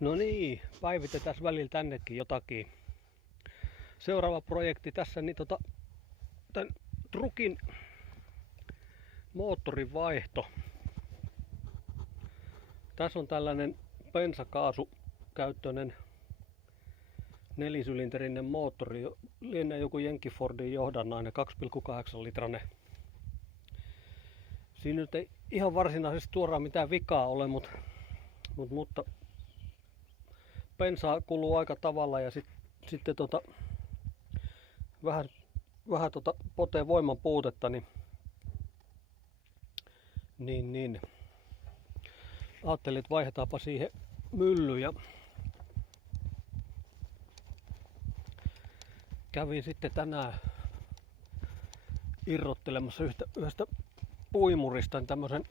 No niin, päivitetään välillä tännekin jotakin. Seuraava projekti tässä, niin tän trukin moottorin vaihto. Tässä on tällainen bensakaasukäyttöinen nelisylinterinen moottori. Lienee joku Jenkki Fordin johdannainen 2,8 litranen. Siinä nyt ei ihan varsinaisesti tuoraan mitään vikaa ole, mutta bensaa kuluu aika tavalla ja sitten vähän potee voiman puutetta, niin ajattelin, että vaihdetaanpa siihen mylly ja kävin sitten tänään irrottelemassa yhdestä puimurista tämmösen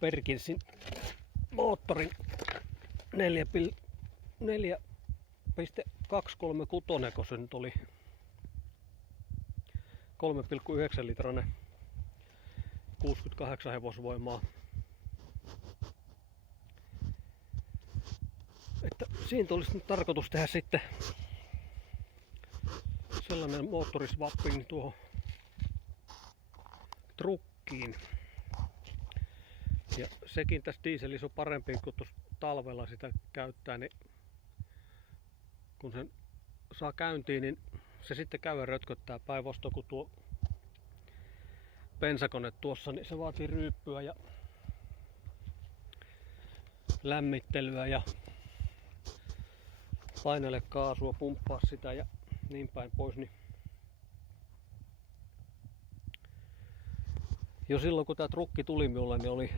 Perkinsin moottorin 4,236, kun se nyt oli 3,9 litranen 68 hevosvoimaa. Että siitä olisi nyt tarkoitus tehdä sitten sellainen moottoriswapping tuohon trukkiin. Ja sekin tässä dieselissä on parempi, kun tuossa talvella sitä käyttää, niin kun sen saa käyntiin, niin se sitten käy ja rötköttää päinvastoin kuin tuo bensakone tuossa, niin se vaatii ryyppyä ja lämmittelyä ja painele kaasua, pumppaa sitä ja niin päin pois. Niin jo silloin kun tämä trukki tuli minulle, niin oli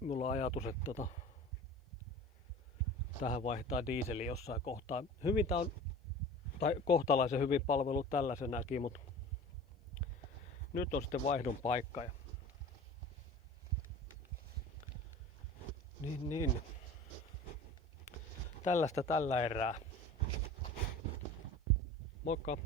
minulla ajatus, että tähän vaihtaa dieseli jossain kohtaa. Hyvin tää on, tai kohtalaisen hyvin palvelu tällaisenakin, mutta nyt on sitten vaihdon paikka. Ja niin. Tällaista tällä erää. Moikka!